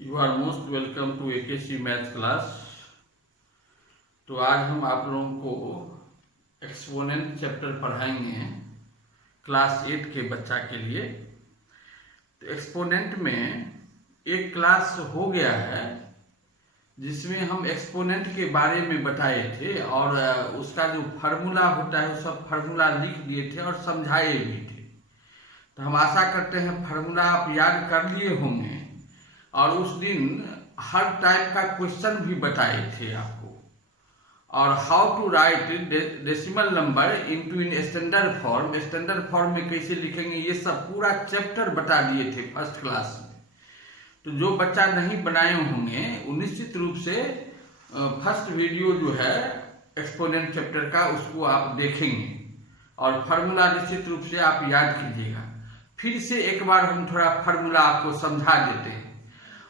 You are most welcome to AKC math class. तो आज हम आप लोगों को एक्सपोनेंट चैप्टर पढ़ाएंगे क्लास 8 के बच्चा के लिए। तो एक्सपोनेंट में एक क्लास हो गया है जिसमें हम एक्सपोनेंट के बारे में बताए थे और उसका जो फार्मूला होता है वो सब फार्मूला लिख दिए थे और समझाए भी थे। तो हम आशा करते हैं फार्मूला आप याद कर लिए होंगे और उस दिन हर टाइप का क्वेश्चन भी बताए थे आपको, और how to write decimal number into in standard form में कैसे लिखेंगे ये सब पूरा चैप्टर बता दिए थे फर्स्ट क्लास में। तो जो बच्चा नहीं बनाए होंगे वो निश्चित रूप से फर्स्ट वीडियो जो है एक्सपोनेंट चैप्टर का उसको आप देखेंगे और फार्मूला निश्चित रूप से आप याद कीजिएगा। फिर से एक बार हम थोड़ा फार्मूला आपको समझा देते हैं।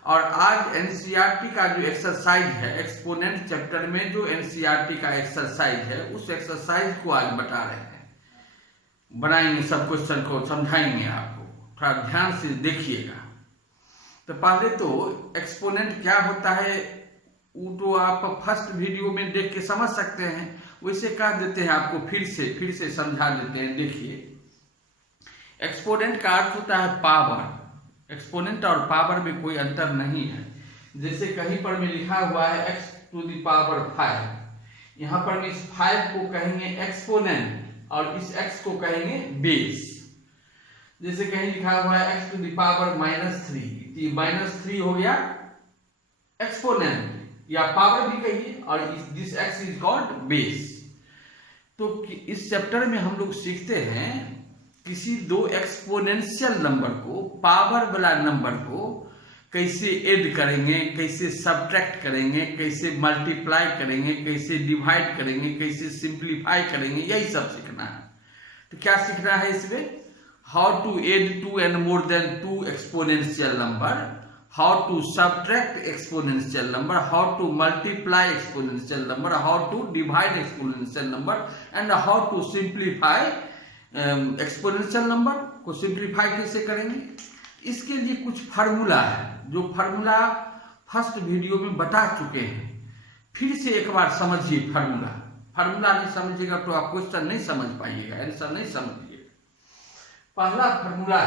और आज एनसीईआरटी का जो एक्सरसाइज है एक्सपोनेंट चैप्टर में, जो एनसीईआरटी का एक्सरसाइज है उस एक्सरसाइज को आज बता रहे हैं, बनाएंगे, सब क्वेश्चन को समझाएंगे आपको, थोड़ा ध्यान से देखिएगा। तो पहले तो एक्सपोनेंट क्या होता है वो तो आप फर्स्ट वीडियो में देख के समझ सकते हैं, वैसे कह देते हैं आपको, फिर से समझा देते हैं। देखिए, एक्सपोनेंट का अर्थ होता है पावर। एक्सपोनेंट और पावर में कोई अंतर नहीं है। जैसे कहीं पर में लिखा हुआ है x टू द पावर 5, यहाँ पर इस 5 को कहेंगे एक्सपोनेंट और इस x को कहेंगे बेस। जैसे कहीं लिखा हुआ है x टू द पावर -3, -3 हो गया एक्सपोनेंट या पावर भी कहिए, और this x is called base. तो इस चैप्टर में हम लोग सीखते हैं किसी दो एक्सपोनेंशियल नंबर को, पावर वाला नंबर को कैसे ऐड करेंगे, कैसे सब्ट्रैक्ट करेंगे, कैसे मल्टीप्लाई करेंगे, कैसे डिवाइड करेंगे, कैसे सिंप्लीफाई करेंगे, यही सब सीखना है। तो क्या सीखना है इसमें? How to add 2 and more than 2 exponential number, how to subtract exponential number, how to multiply exponential number, how to divide exponential number and how to simplify exponential number को सिंप्लीफाई कैसे करेंगे। इसके लिए कुछ फार्मूला है जो formula first video में बता चुके हैं। फिर से एक बार समझिए फार्मूला नहीं समझिएगा तो आप क्वेश्चन नहीं समझ पाइएगा, आंसर नहीं समझिएगा। पहला फार्मूला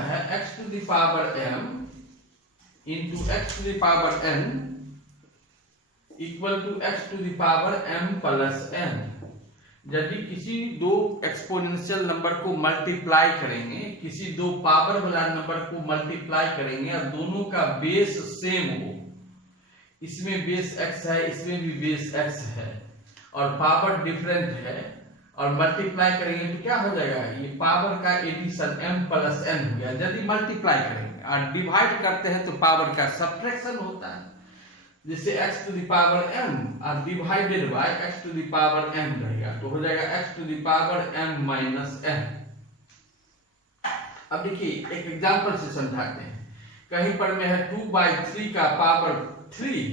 है x to the power m into x to the power n equal to x to the power m plus n। यदि किसी दो एक्सपोनेंशियल नंबर को मल्टीप्लाई करेंगे, किसी दो पावर वाला नंबर को मल्टीप्लाई करेंगे और दोनों का बेस सेम हो, इसमें बेस x है, इसमें भी बेस x है और पावर डिफरेंट है, और मल्टीप्लाई करेंगे तो क्या हो जाएगा, ये पावर का एडिशन m प्लस n हो गया। यदि मल्टीप्लाई करेंगे और डिवाइड करते हैं तो पावर का सब्ट्रैक्शन होता है, जैसे x to the power m और divided by x to the power m रहेगा, तो हो जाएगा x to the power m minus n। अब देखिए एक एग्जांपल से समझाते हैं। कहीं पर में है 2/3 का पावर 3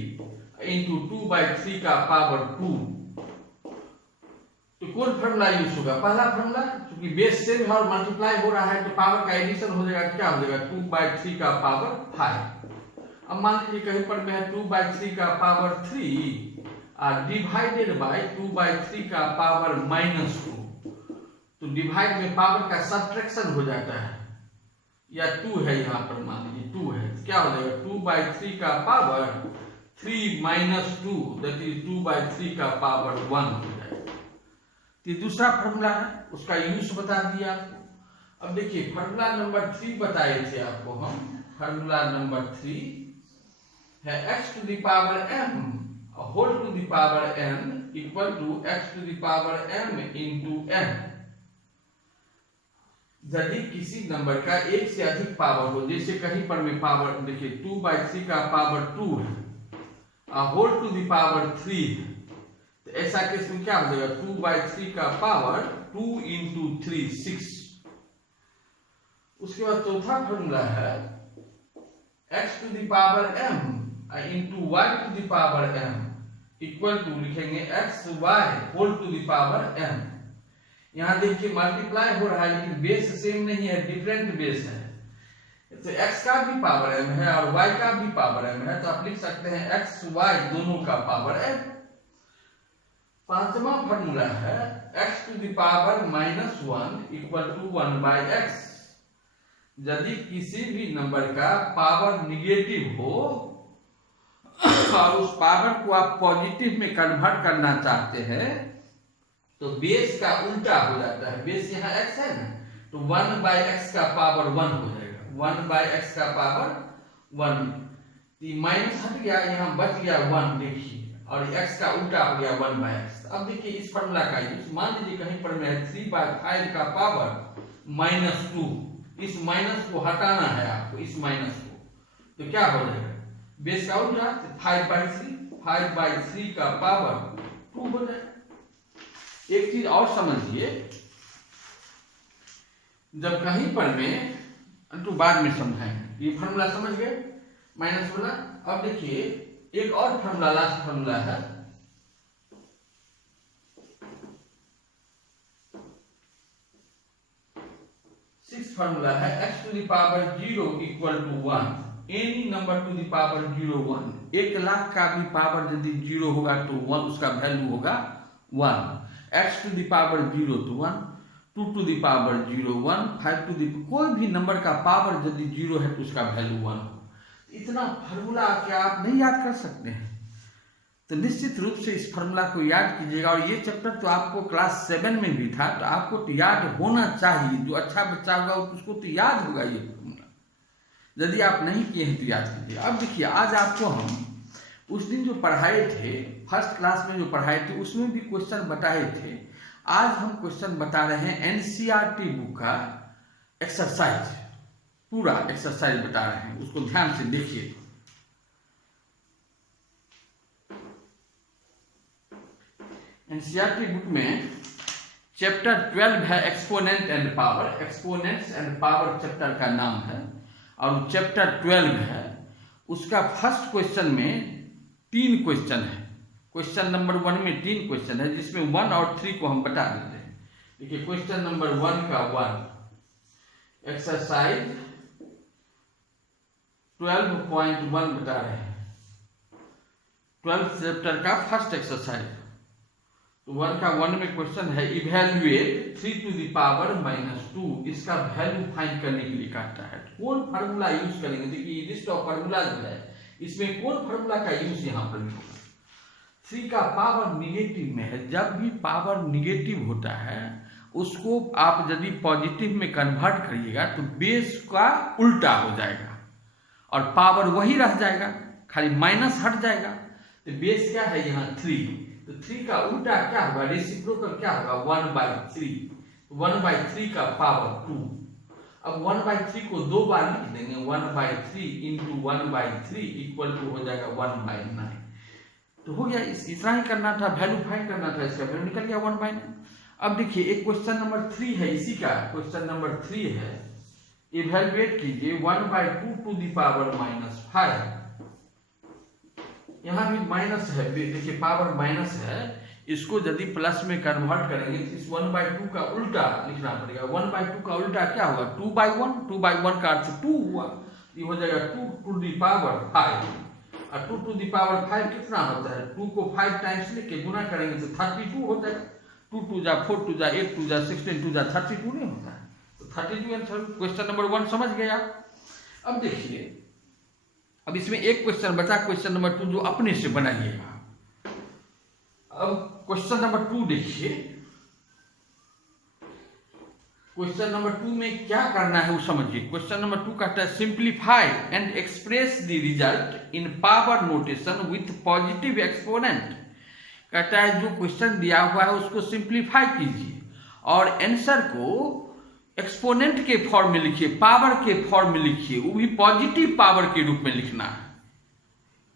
इंटू 2/3 का पावर 2, तो कौन फार्मूला यूज होगा? पहला फार्मूला, क्योंकि बेस सेम है और मल्टीप्लाई हो रहा है तो पावर का एडिशन हो जाएगा, क्या हो जाएगा 2/3 का पावर 5। अब मान लीजिए कहीं पर में है 2/3 का पावर 3 और डिवाइडेड बाय 2/3 का पावर -2, तो डिवाइड में पावर का सब्ट्रैक्शन हो जाता है, या 2 है यहाँ पर, मान लीजिए 2 है, तो क्या हो जाएगा 2/3 का पावर 3 - 2 दैट इज 2/3 का पावर 1 हो जाएगा। तो दूसरा फार्मूला है, उसका यूज बता दिया आपको। अब देखिए फार्मूला नंबर 3 बताए थे आपको हम। फार्मूला नंबर 3 है x to the power m whole to the power n equal to x to the power m into n। यदि किसी नंबर का एक से अधिक पावर हो, जैसे कहीं पर में पावर देखिए 2/3 का पावर 2 है, होल टू द पावर 3 है, तो ऐसा केस में क्या हो जाएगा 2/3 का पावर 2 इंटू 3 6। उसके बाद चौथा फॉर्मूला है x to the power m into y to the power m equal to लिखेंगे x y whole to the power m। यहाँ देखिए मल्टीप्लाई हो रहा है लेकिन बेस सेम नहीं है, डिफरेंट बेस है। तो x का भी पावर m है और y का भी पावर m है, तो आप लिख सकते हैं x y दोनों का पावर m। पांचवा फॉर्मूला है x to the power -1 equal to 1/x। यदि किसी भी नंबर का पावर निगेटिव हो और उस पावर को आप पॉजिटिव में कन्वर्ट करना चाहते हैं तो बेस का उल्टा हो जाता है। बेस यहाँ x है ना, तो 1/x का पावर 1 हो जाएगा, 1/x का पावर 1। माइनस हट गया, यहाँ बच गया 1 देखिए, और x का उल्टा हो गया 1/x। अब देखिए इस फॉर्मूला का यूज, मान लीजिए कहीं पर में 3/5 का पावर -2, इस माइनस को हटाना है आपको, इस माइनस को, तो क्या हो जाएगा बेस का उल्टा 5/3 का पावर 2 हो जाएगा। एक चीज और समझिए, जब कहीं पर में तो बाद में समझाएंगे, ये फॉर्मूला समझ गए माइनस वाला। अब देखिए एक और फॉर्मूला, लास्ट फॉर्मूला है, सिक्स फॉर्मूला है x to the power 0 equal to 1, any number to the power 0 1। 1 lakh का भी पावर यदि 0 होगा तो 1 उसका वैल्यू होगा 1। x टू द पावर 0 तो 1, 2 to the power 0 1, 5 to the, कोई भी नंबर का पावर यदि 0 है तो उसका वैल्यू 1। इतना फार्मूला क्या आप नहीं याद कर सकते हैं? तो निश्चित रूप से इस फार्मूला को याद कीजिएगा। और ये चैप्टर तो आपको क्लास 7 में भी था, तो आपको तो याद होना चाहिए। जो अच्छा बच्चा होगा उसको तो याद होगा ये फार्मूला। यदि आप नहीं किए हैं तो याद कीजिए। अब देखिए आज आपको हम उस दिन जो पढ़ाए थे, फर्स्ट क्लास में जो पढ़ाए थे, उसमें भी क्वेश्चन बताए थे। आज हम क्वेश्चन बता रहे हैं एनसीईआरटी बुक का एक्सरसाइज, पूरा एक्सरसाइज बता रहे हैं, उसको ध्यान से देखिए। एनसीईआरटी बुक में चैप्टर 12 है exponent and power. Exponents and power chapter का नाम है और चैप्टर 12 है। उसका फर्स्ट क्वेश्चन में 3 क्वेश्चन है। क्वेश्चन नंबर 1 में 3 क्वेश्चन है, जिसमें 1 और 3 को हम बता देते हैं। देखिए क्वेश्चन नंबर 1 का 1 एक्सरसाइज 12.1 बता रहे हैं, 12th चैप्टर का फर्स्ट एक्सरसाइज। तो 1 का 1 में क्वेश्चन है इवेल्युएट 3 टू द पावर -2, इसका वैल्यू फाइंड करने के लिए कहता है। कौन फार्मूला यूज करेंगे? देखिए लिस्ट ऑफ फार्मूला जो है इसमें कौन फार्मूला का यूज यहाँ पर होगा? 3 का पावर निगेटिव में है। जब भी पावर निगेटिव होता है उसको आप यदि पॉजिटिव में कन्वर्ट करिएगा तो बेस का उल्टा हो जाएगा और पावर वही रह जाएगा, खाली माइनस हट जाएगा। तो बेस क्या है यहाँ 3, तो 3 का उल्टा क्या होगा, रेसिप्रोकल क्या होगा 1/3, 1/3 का पावर 2। अब 1/3 को 2 बार लिख देंगे, 1/3 इंटू 1/3 इक्वल टू हो जाएगा 1/9। तो हो गया, इतना ही करना था, वैल्यू फाइंड करना था, इसका वैल्यू निकल गया 1/9। अब देखिए एक क्वेश्चन नंबर 3 है, इसी का क्वेश्चन नंबर 3 है, इवैल्यूएट कीजिए 1/2 टू द पावर -5। यहाँ भी माइनस है, देखिए पावर माइनस है, इसको यदि प्लस में कन्वर्ट करेंगे तो इस 1/2 का उल्टा लिखना पड़ेगा। 1/2 का उल्टा क्या होगा 2/1, 2/1 का अर्थ 2 हुआ, ये हो जाएगा 2 टू द पावर 5। और 2 टू द पावर 5 कितना होता है, 2 को 5 टाइम्स लेके गुना करेंगे तो 32 हो जाएगा। 2 2 जा 4 2 जा 8 2 जा 16 2 जा 32 नहीं होता है, तो 32 आंसर। क्वेश्चन नंबर 1 समझ गए आप। अब देखिए अब इसमें एक क्वेश्चन बचा, क्वेश्चन नंबर 2 जो अपने से बनाइएगा। अब क्वेश्चन नंबर 2 देखिए, क्वेश्चन नंबर 2 में क्या करना है वो समझिए। क्वेश्चन नंबर 2 कहता है simplify and express the result in power notation with positive exponent. कहता है जो क्वेश्चन दिया हुआ है उसको सिंप्लीफाई कीजिए और आंसर को एक्सपोनेंट के फॉर्म में लिखिए, पावर के फॉर्म में लिखिए, वो भी पॉजिटिव पावर के रूप में लिखना है।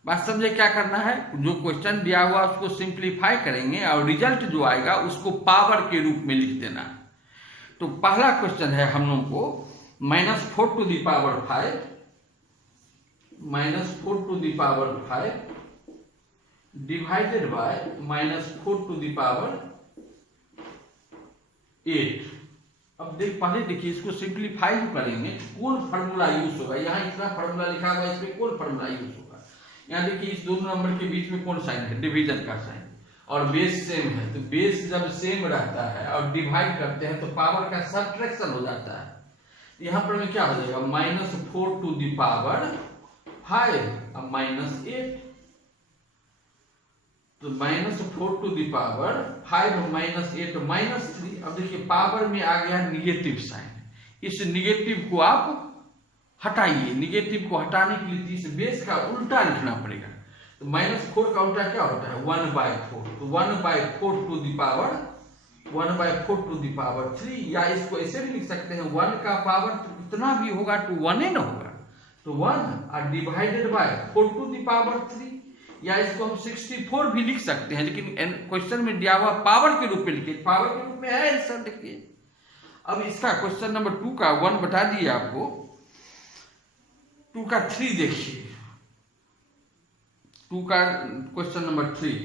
बात समझे क्या करना है? जो क्वेश्चन दिया हुआ उसको सिंप्लीफाई करेंगे और रिजल्ट जो आएगा उसको पावर के रूप में लिख देना है। तो पहला क्वेश्चन है हम लोग को -4 to the power 5, -4 to the power 5 divided by -4 to the power 8। अब पहले देखिए इसको सिंप्लीफाई जो करेंगे कौन फार्मूला यूज होगा, यहाँ इतना फार्मूला लिखा हुआ है, इसमें कौन फार्मूला यूज होगा। यहाँ देखिए इस दोनों नंबर के बीच में कौन साइन है, डिवीजन का साइन, और बेस सेम है, तो बेस जब सेम रहता है और डिवाइड करते हैं तो पावर का सब्ट्रैक्शन हो जाता है। यहाँ पर में क्या हो जाएगा, -4 टू द पावर 5 अब -8, तो -4 टू द पावर 5 -8 -3। अब देखिए पावर में आ गया निगेटिव साइन, इस निगेटिव को आप हटाइए, निगेटिव को हटाने के लिए इस बेस का उल्टा लिखना पड़ेगा। तो -4 का उल्टा क्या होता है, 1/4, तो 1/4 to the power 1/4 to the power 3, या इसको ऐसे भी लिख सकते हैं 1 का पावर कितना भी होगा तो 1 ही ना होगा, तो 1 और divided by 4 to the power 3, या इसको हम 64 भी लिख सकते हैं, लेकिन क्वेश्चन में दिया हुआ पावर के रूप में लिखिए, पावर के रूप में है आंसर देखिए। अब इसका क्वेश्चन नंबर 2 का 1 बता दिए आपको, 2 का 3 देखिए, 2 का क्वेश्चन नंबर 3,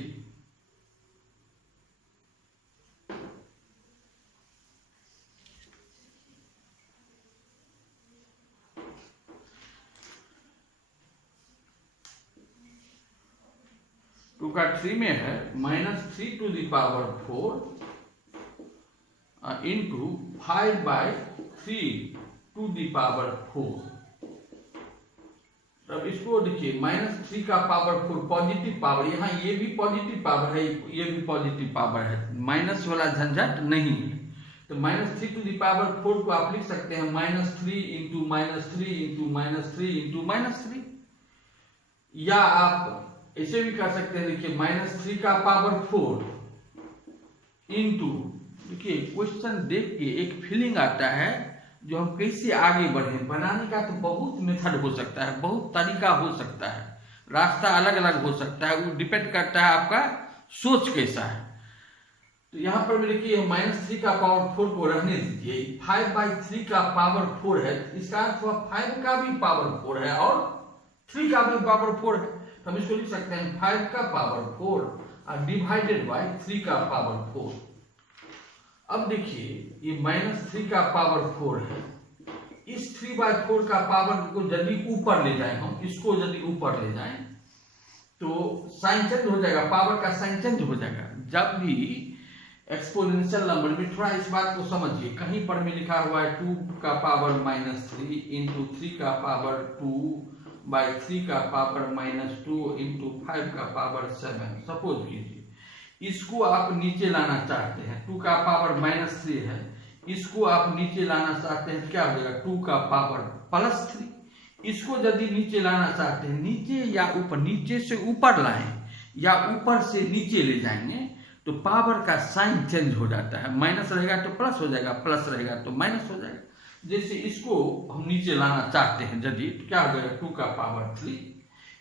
का 3 में है -3 to the power 4 into 5/3 to the power 4। तब इसको देखिए -3 का पावर 4 पॉजिटिव पावर, यहाँ ये भी पॉजिटिव पावर है, ये भी पॉजिटिव पावर है, माइनस वाला झंझट नहीं है, तो -3 टू द पावर 4 को आप लिख सकते हैं -3 इंटू -3 इंटू -3 इंटू -3, या आप ऐसे भी कर सकते हैं, देखिए -3 का पावर 4 इंटू, देखिए क्वेश्चन देख के एक फीलिंग आता है जो हम कैसे आगे बढ़े, बनाने का तो बहुत मेथड हो सकता है, बहुत तरीका हो सकता है, रास्ता अलग अलग हो सकता है, वो डिपेंड करता है आपका सोच कैसा है। तो यहाँ पर देखिए -3 का पावर 4 को रहने दीजिए, 5/3 का पावर 4 है, इसका अर्थ हुआ 5 का भी पावर 4 है और 3 का भी पावर 4 है, तो हम इसको लिख सकते हैं 5 का पावर 4 और डिवाइडेड बाय 3 का पावर 4। अब देखिए ये -3 का पावर 4 है, इस 3/4 का पावर को यदि ऊपर ले जाए, हम इसको यदि ऊपर ले जाएं तो साइन चेंज हो जाएगा, पावर का साइन चेंज हो जाएगा। जब भी एक्सपोनेंशियल नंबर में थोड़ा इस बात को समझिए, कहीं पर में लिखा हुआ है 2 का पावर -3 इंटू 3 का पावर 2/3 का पावर -2 इंटू 5 का पावर 7। सपोज कीजिए इसको आप नीचे लाना चाहते हैं, 2 का पावर -3 है, इसको आप नीचे लाना चाहते हैं, क्या हो जाएगा 2 का पावर +3। इसको यदि नीचे लाना चाहते हैं, नीचे या ऊपर, नीचे से ऊपर लाएं या ऊपर से नीचे ले जाएंगे तो पावर का साइन चेंज हो जाता है, माइनस रहेगा तो प्लस हो जाएगा, प्लस रहेगा तो माइनस हो जाएगा। जैसे इसको हम नीचे लाना चाहते हैं यदि, तो क्या हो जाएगा 2 का पावर 3,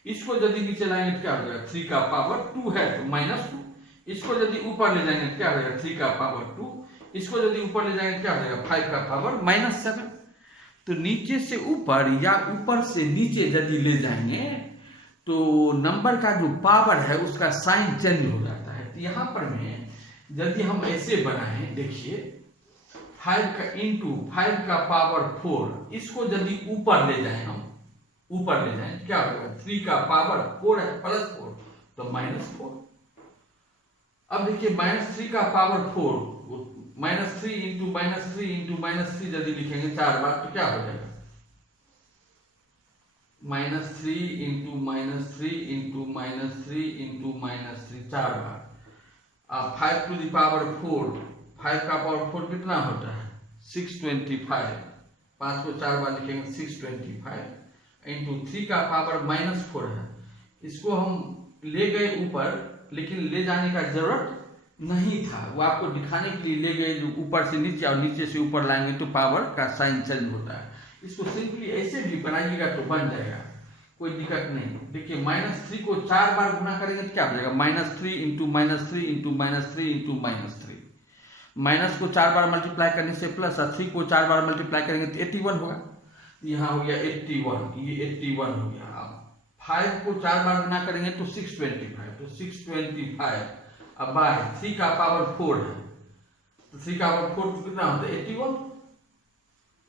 इसको यदि नीचे लाएंगे तो क्या हो जाएगा 3 का पावर 2 है तो -2, इसको यदि ऊपर ले जाएंगे क्या हो जाएगा 3 का पावर 2, इसको यदि ऊपर ले जाएंगे क्या हो जाएगा 5 का पावर -7। तो नीचे से ऊपर या ऊपर से नीचे यदि ले जाएंगे तो नंबर का जो पावर है उसका साइन चेंज हो जाता है। तो यहाँ पर में यदि हम ऐसे बनाएं, देखिए 5 का इंटू 5 का पावर 4, इसको यदि ऊपर ले जाएं, हम ऊपर ले जाएं क्या होगा 3 का पावर 4 है +4 तो -4। अब देखिए -3 का पावर 4, -3 इंटू -3 इंटू -3 यदि लिखेंगे 4 बार तो क्या हो जाएगा -3 इंटू -3 इंटू -3 इंटू -3 4 बार। अब 5 टू द पावर 4, 5 का पावर 4 कितना होता है 625, 5 को 4 बार लिखेंगे 625 इंटू 3 का पावर -4 है, इसको हम ले गए ऊपर, लेकिन ले जाने का जरूरत नहीं था, वो आपको दिखाने के लिए ले गए, जो ऊपर से नीचे और नीचे से ऊपर लाएंगे तो पावर का साइन चेंज होता है। इसको सिंपली ऐसे भी बनाइएगा तो बन जाएगा, कोई दिक्कत नहीं। देखिए -3 को 4 बार गुना करेंगे तो क्या हो जाएगा -3 इंटू -3 इंटू -3 इंटू -3, माइनस को 4 बार मल्टीप्लाई करने से प्लस, और 3 को 4 बार मल्टीप्लाई करेंगे तो 81 होगा, यहाँ हो गया 81, ये 81 हो गया। अब 5 को 4 बार गुना करेंगे तो 625, तो 625 अब बाय 3 का पावर 4 है तो 3 का पावर 4 तो कितना होता है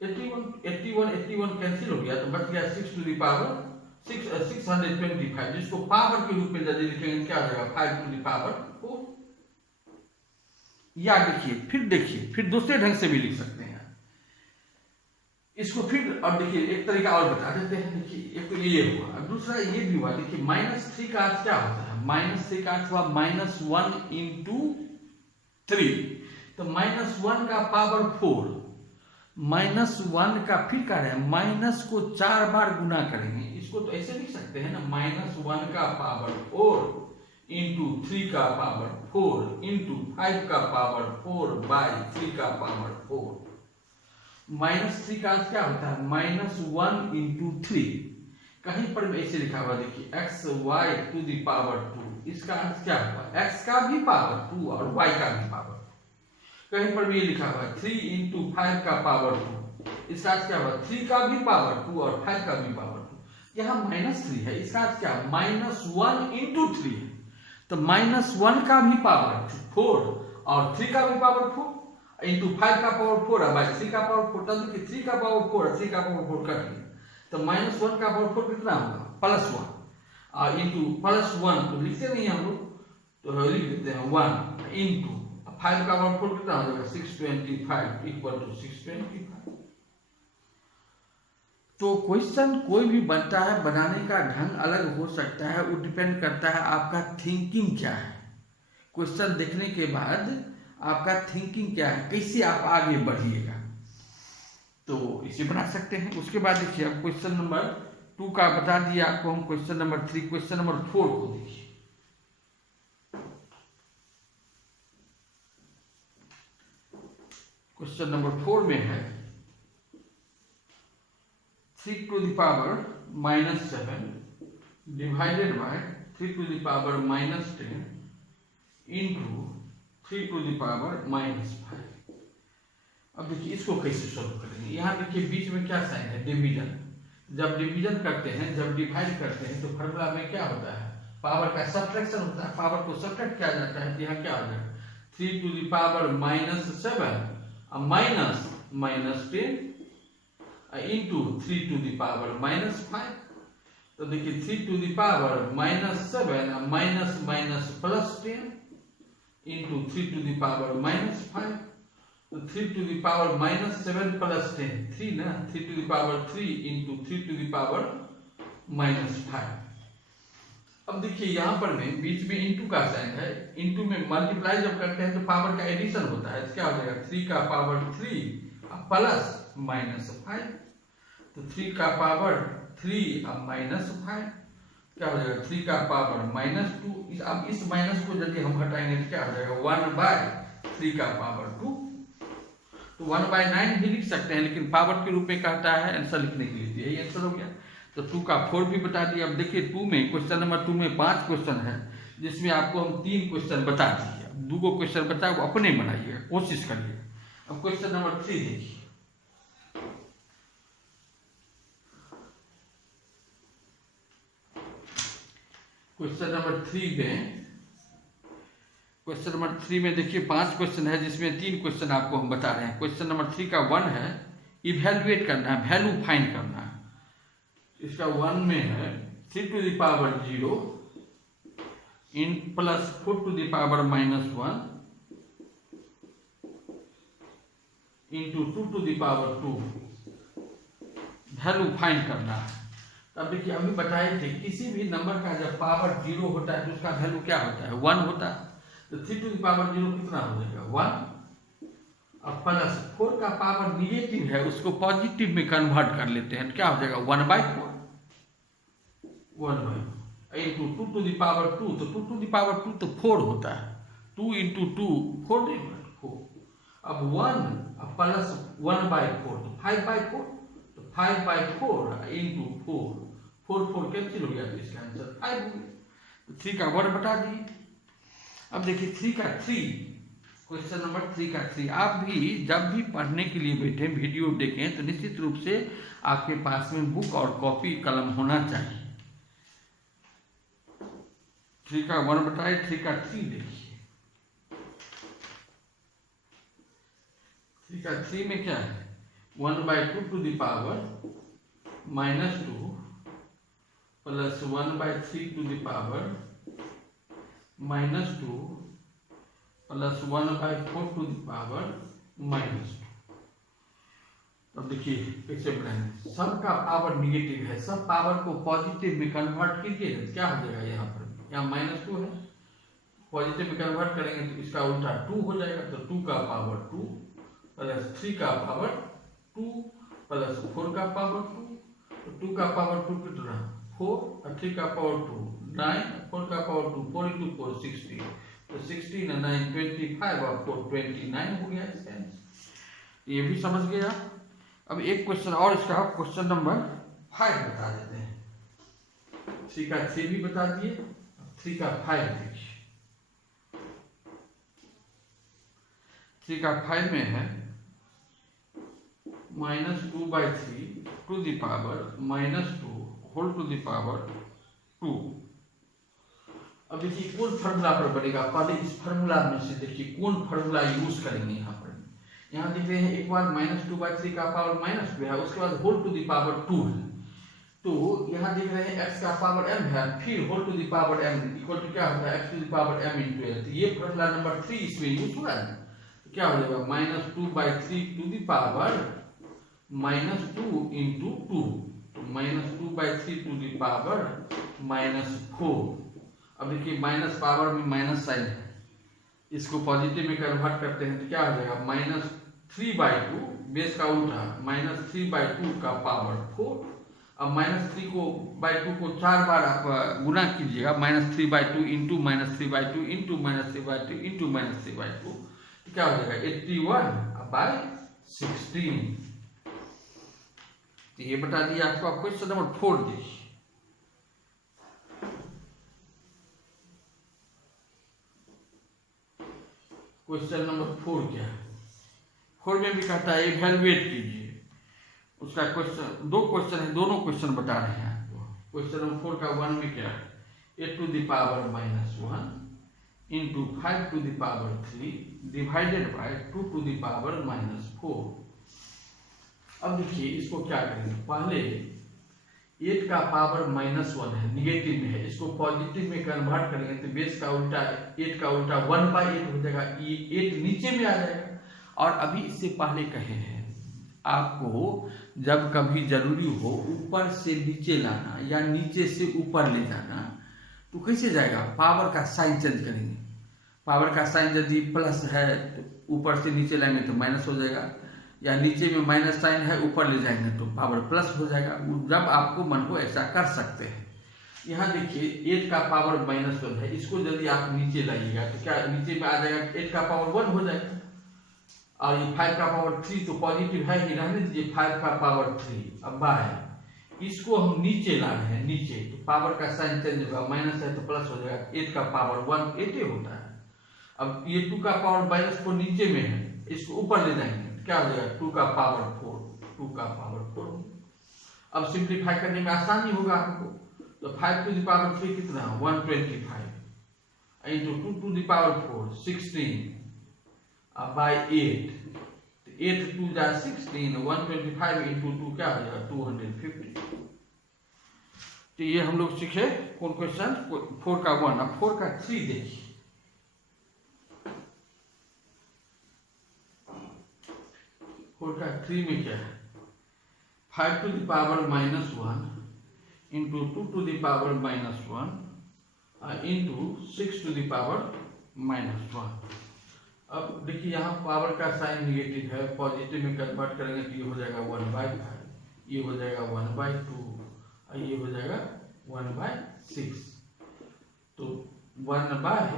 81 कैंसिल हो गया, तो बच गया 6 टू द पावर 625, जिसको पावर के रूप में यदि लिखेंगे क्या हो जाएगा 5 टू द पावर 4। या देखिए फिर दूसरे ढंग से भी लिख सकते हैं इसको फिर। और देखिए एक तरीका और बता देते हैं। देखिए एक तो ये हुआ, अब दूसरा ये भी हुआ। देखिए -3 का अर्थ क्या होता है, -3 का अर्थ हुआ -1 × 3, तो -1 का पावर 4, -1 का फिर क्या है माइनस को 4 बार गुना करेंगे, इसको तो ऐसे लिख सकते हैं ना, -1 का पावर 4 × 3 का पावर 4 × 5 का पावर 4/3 का पावर 4। -3 का क्या होता है -1 × 3, कहीं पर ऐसे लिखा हुआ देखिए xy टू द पावर 2, इसका अर्थ क्या हुआ x का भी पावर 2 और y का भी पावर। कहीं पर भी ये लिखा हुआ 3 × 5 का पावर 2, इसका अर्थ क्या हुआ 3 का भी पावर 2 और 5 का भी पावर 2। यहाँ -3 है, इसका अर्थ क्या -1 × 3 है, तो -1 का भी पावर 4 और 3 का भी पावर 4 इंटू 5 का पावर 4 और 3 का पावर 4, तब देखिए 3 का पावर 4 और 3 का पावर 4 कट गया, तो -1 का पावर 4 कितना होगा +1 और इंटू +1 तो लिखते नहीं हम लोग, तो लिख देते हैं 1 इंटू 5 का पावर 4 कितना हो जाएगा 625 = 625। तो क्वेश्चन कोई भी बनता है, बनाने का ढंग अलग हो सकता है, वो डिपेंड करता है आपका थिंकिंग क्या है। क्वेश्चन देखने के बाद आपका थिंकिंग क्या है, कैसे आप आगे बढ़िएगा, तो इसे बना सकते हैं। उसके बाद देखिए अब क्वेश्चन नंबर 2 का बता दिया आपको हम, क्वेश्चन नंबर 3, क्वेश्चन नंबर 4 को देखिए। क्वेश्चन नंबर 4 में है 3 to the power -7 divided by 3 to the power -10 into 3 to the power -5। अब देखिए इसको कैसे सॉल्व करेंगे। यहाँ देखिए बीच में क्या साइन है डिवीजन, जब डिवीजन करते हैं, जब डिवाइड करते हैं तो फॉर्मूला में क्या होता है पावर का सब्ट्रैक्शन होता है, पावर को सब्ट्रैक्ट किया जाता है। तो यहाँ क्या हो जाएगा 3 to the power -7 -10 into 3 to the power -5। तो देखिए 3 to the power -7 -10 into 3 to the power -5, तो 3 टू द पावर -7 + 10 3 ना, 3 to the power 3 into 3 to the power -5। अब देखिए यहाँ पर में बीच में इंटू का साइन है, इंटू में मल्टीप्लाई जब करते हैं तो पावर का एडिशन होता है, क्या हो जाएगा 3 का पावर 3 प्लस -5, तो 3 का पावर 3 और -5 क्या हो जाएगा 3 का पावर -2। अब इस माइनस को यदि हम हटाएंगे तो क्या हो जाएगा 1/3 का पावर 2, तो 1/9 भी लिख सकते हैं, लेकिन पावर के रूप में कहता है आंसर लिखने के लिए, यही आंसर हो गया। तो 2 का 4 भी बता दिया। अब देखिए 2 में क्वेश्चन नंबर 2 में 5 क्वेश्चन है, जिसमें आपको हम 3 क्वेश्चन बता दिए। अब 2 क्वेश्चन बचा वो अपने बनाइएगा, कोशिश करिए। अब क्वेश्चन नंबर 3 देखिए, क्वेश्चन नंबर 3 में देखिए 5 क्वेश्चन है, जिसमें 3 क्वेश्चन आपको हम बता रहे हैं। क्वेश्चन नंबर 3 का 1 है इवेल्युएट करना है, वैल्यू फाइंड करना है। इसका 1 में है 3 to the power 0 in plus 4 to the power -1 into 2 to the power 2 value find करना है। अब देखिए अभी बताए थे किसी भी नंबर का जब पावर 0 होता है तो उसका वैल्यू क्या होता है 1 होता है। तो 3 टू द पावर 0 कितना हो जाएगा 1, अब प्लस 4 का पावर निगेटिव है उसको पॉजिटिव में कन्वर्ट कर लेते हैं, तो क्या हो जाएगा 1/4 इंटू 2 टू द पावर 2, तो 2 टू द पावर 2 तो 4 होता है, 2 इंटू 2 4 4। अब 1 प्लस 1/4 तो 5/4, तो 5/4 इंटू 4 4 कैंसिल हो गया, तो इसका आंसर 5 हो गया। तो 3 का 1 बता दिए। अब देखिए 3 का 3, क्वेश्चन नंबर 3 का 3, आप भी जब भी पढ़ने के लिए बैठे वीडियो देखें तो निश्चित रूप से आपके पास में बुक और कॉपी कलम होना चाहिए। 3 का 1 बताए, 3 का 3 देखिए। ठीक है, 3 में क्या है 1/2 to the power -2 plus 1/3 to the power -2 plus 1/4 to the power -2। अब देखिए कैसे बनाएंगे, सब का पावर निगेटिव है, सब पावर को पॉजिटिव में कन्वर्ट कीजिए तो क्या हो जाएगा, यहाँ पर यहाँ -2 है, पॉजिटिव में कन्वर्ट करेंगे तो इसका उल्टा 2 हो जाएगा, तो 2 का पावर 2 प्लस 3 का पावर 2 प्लस 4 का पावर 2, तो 2 का पावर 2 कितना 4 और 3 का पावर 2 9, 4 का पावर 2 4 × 4 16, तो 16 और 9 25 और 4 29 हो गया इसका आंसर। ये भी समझ गया। अब एक क्वेश्चन और इसका, क्वेश्चन नंबर 5 बता देते हैं। 3 का 3 भी बता दिए, 3 का 5 देखिए। 3 का 5 में है -2/3 to the power -2 whole to the power 2। अब देखिए कौन फार्मूला पर बनेगा, पहले इस फार्मूला में से देखिए कौन फार्मूला यूज करेंगे। यहाँ दिख रहे हैं एक बार -2/3 का पावर -2 है, उसके बाद होल टू द पावर 2 है, तो यहाँ दिख रहे हैं x का पावर m है, फिर whole to the power m equal to क्या होता है x to the power m × l। तो ये फार्मूला नंबर 3 इसमें यूज हुआ है, तो क्या हो जाएगा -2/3 टू द पावर -2 × 2, तो -2/3 टू द पावर -4। अब देखिए माइनस पावर में माइनस साइन है, इसको पॉजिटिव में कन्वर्ट करते हैं तो क्या हो जाएगा -3/2, बेस का उल्टा -3/2 का पावर 4। अब -3/2 को 4 बार आप गुना कीजिएगा, -3/2 × -3/2 × -3/2 × -3/2, तो क्या हो जाएगा 81/16। तो ये बता दिया आपको। आप क्वेश्चन नंबर 4 देखिए। क्वेश्चन नंबर 4 क्या है, 4 में भी कहता है इवैल्यूएट कीजिए। उसका क्वेश्चन, 2 क्वेश्चन है, दोनों क्वेश्चन बता रहे हैं आपको। क्वेश्चन नंबर 4 का 1 में क्या है 8 to the power -1 into 5 to the power 3 divided by 2 to the power -4। अब देखिए इसको क्या करेंगे, पहले 8 का पावर -1 है, निगेटिव में है, इसको पॉजिटिव में कन्वर्ट करेंगे तो बेस का उल्टा 8 का उल्टा 1/8 हो जाएगा, ये 8 नीचे में आ जाएगा। और अभी इससे पहले कहे हैं आपको जब कभी जरूरी हो ऊपर से नीचे लाना या नीचे से ऊपर ले जाना, तो कैसे जाएगा, पावर का साइन चेंज करेंगे। पावर का साइन यदि प्लस है तो ऊपर से नीचे लाएंगे तो माइनस हो जाएगा, या नीचे में माइनस साइन है ऊपर ले जाएंगे तो पावर प्लस हो जाएगा। जब आपको मन को ऐसा कर सकते हैं। यहाँ देखिए 8 का पावर -1 है, इसको यदि आप नीचे लाइएगा तो क्या नीचे में आ जाएगा, 8 का पावर 1 हो जाएगा, और ये 5 का पावर 3 तो पॉजिटिव है ही, रहने दीजिए 5 का पावर 3। अब बाय इसको हम नीचे ला रहे हैं, नीचे तो पावर का साइन चेंज होगा, माइनस है तो प्लस हो जाएगा, 8 का पावर 1 8 होता है। अब ये 2 का पावर -4 नीचे में है, इसको ऊपर ले जाएंगे क्या हो जाएगा 2 का पावर 4, 2 का पावर 4। अब सिंप्लीफाई करने में आसानी होगा आपको, तो 5 टू द पावर 3 कितना 125 into 2 to the power 4 16 by 8, 8 2 जा 16, 125 इंटू 2 क्या हो जाएगा 250। तो ये हम लोग सीखे कौन क्वेश्चन 4 का 1। अब 4 का 3 देखिए। 4 का 3 में क्या है 5 to the power -1 into 2 to the power -1 into 6 to the power -1। अब देखिए यहाँ पावर का साइन निगेटिव है, पॉजिटिव में कन्वर्ट करेंगे तो ये हो जाएगा 1/5, ये हो जाएगा 1/2 और ये हो जाएगा 1/6, तो 1/10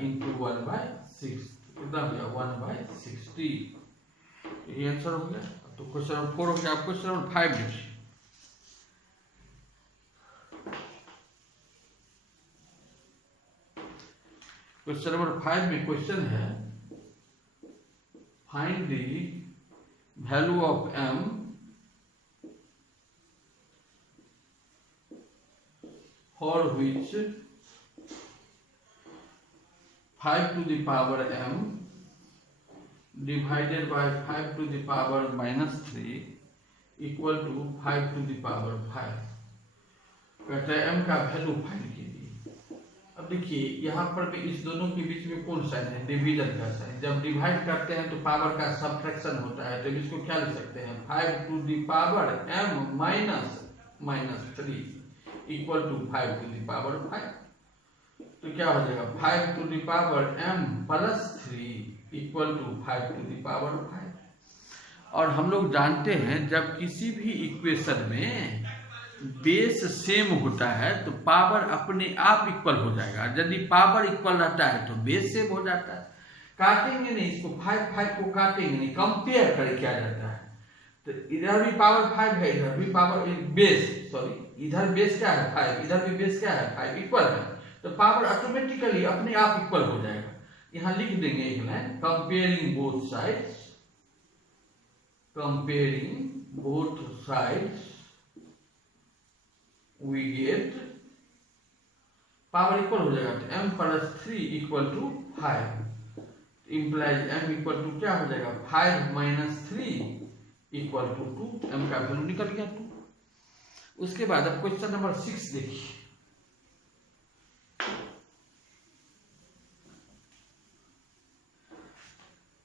इंटू 1/6 कितना हो गया 1/60। ये आंसर हो गया। तो क्वेश्चन नंबर 4 हो गया। आप क्वेश्चन नंबर 5 देखिए। क्वेश्चन नंबर 5 में क्वेश्चन है find the value of m for which 5 to the power m divided by 5 to the power -3 equal to 5 to the power 5। कहते हैं m का वैल्यू फाइंड कीजिए। अब देखिए यहाँ पर भी इस दोनों के बीच में कौन साइन है? डिवीजन का साइन। जब डिवाइड करते हैं तो पावर का सबट्रैक्शन होता है, तो इसको क्या लिख सकते हैं? 5 to the power m minus 3 equal to 5 to the power 5। तो क्या हो जाएगा? 5 to the power m plus 3 equal to 5 to the power 5। और हम लोग जानते हैं जब किसी भी इक्वेशन में बेस सेम होता है तो पावर अपने आप इक्वल हो जाएगा। यदि पावर इक्वल रहता है तो बेस सेम हो जाता है। काटेंगे नहीं इसको, 5 को काटेंगे नहीं, कंपेयर करके क्या जाता है। तो इधर भी पावर 5 है, इधर भी पावर इधर बेस क्या है? 5, इधर भी बेस क्या है? 5, इक्वल है। तो पावर ऑटोमेटिकली अपने आप इक्वल हो जाएगा। यहां लिख देंगे एक line, comparing both sides we get power equal हो जाएगा। तो m plus 3 equal to 5 implies m equal to क्या हो जाएगा? 5 माइनस 3 इक्वल टू 2। m का वैल्यू निकल गया 2। उसके बाद अब क्वेश्चन नंबर 6 देखिए।